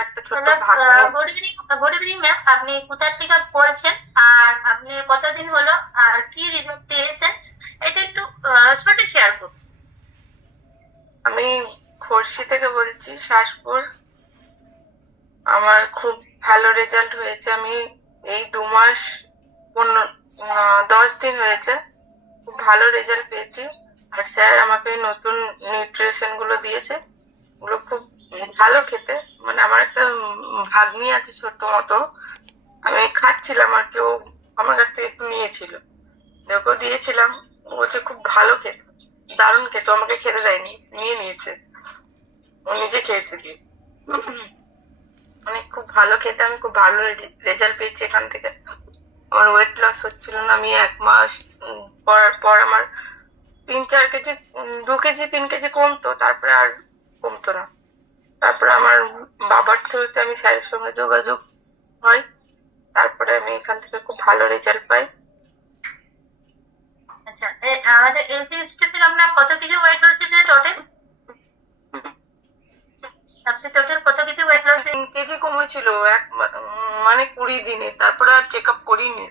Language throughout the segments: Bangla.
আমার একটা ছোট্ট ভাগ্নি। Good evening. Good evening ma'am, আপনি কোথা থেকে বলছেন আর আপনি কতদিন হলো আর কি রেজাল্ট পেয়েছেন এটা একটু শর্টে শেয়ার করুন। আমি খড়শি থেকে বলছি, শাসপুর। আমার খুব ভালো রেজাল্ট হয়েছে। আমি এই 2 মাস 10 দিন হয়েছে খুব ভালো রেজাল্ট পেয়েছি। আর স্যার আমাকে নতুন নিউট্রিশন গুলো দিয়েছে, ওগুলো খুব ভালো খেতে। মানে আমার একটা ভাগ্নি আছে ছোট্ট মতো, আমি খাচ্ছিলাম আর কেউ আমার কাছ থেকে একটু নিয়েছিল, ওকেও দিয়েছিলাম। ও বলছে খুব ভালো খেতে, দারুণ খেতে। আমাকে খেতে দেয়নি, নিয়ে নিয়েছে, ও নিজে খেয়েছে দিয়ে। মানে খুব ভালো খেতে, আমি খুব ভালো রেজাল্ট পেয়েছি এখান থেকে। আমার ওয়েট লস হচ্ছিল না। আমি 1 মাস পর পর আমার 3-4 কেজি, 2 কেজি 3 কেজি কমতো, তারপরে আর কমতো না। তারপরে আমার বাবার থ্রুতে আমি স্যারের সঙ্গে যোগাযোগ হয়, তারপরে আমি এখান থেকে খুব ভালো রেজাল্ট পাই। আচ্ছা, আমাদের এই যে ইনস্টিটিউটে আপনার কত কেজি ওয়েট লস হয়েছে টোটাল? আপনি টোটাল কত কেজি ওয়েট লস? 3 কেজি কমেছিল মানে 20 দিনে, তারপরে আর চেক আপ করিনি।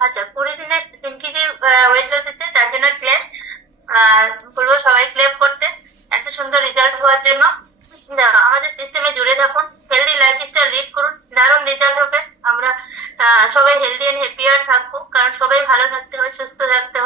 আচ্ছা, 20 দিনে 3 কেজি ওয়েট লস হয়েছে, তার জন্য ক্লেম। আর বলবো সবাই ক্লেম করতে একটা সুন্দর রেজাল্ট হওয়ার জন্য। আমাদের সিস্টেমে জুড়ে থাকুন, হেলদি লাইফস্টাইল লিড করুন, দারুণ রেজাল্ট হবে। আমরা সবাই হেলদি এন্ড হ্যাপিয়ার থাকবো, কারণ সবাই ভালো থাকতে হয়, সুস্থ থাকতে হয়।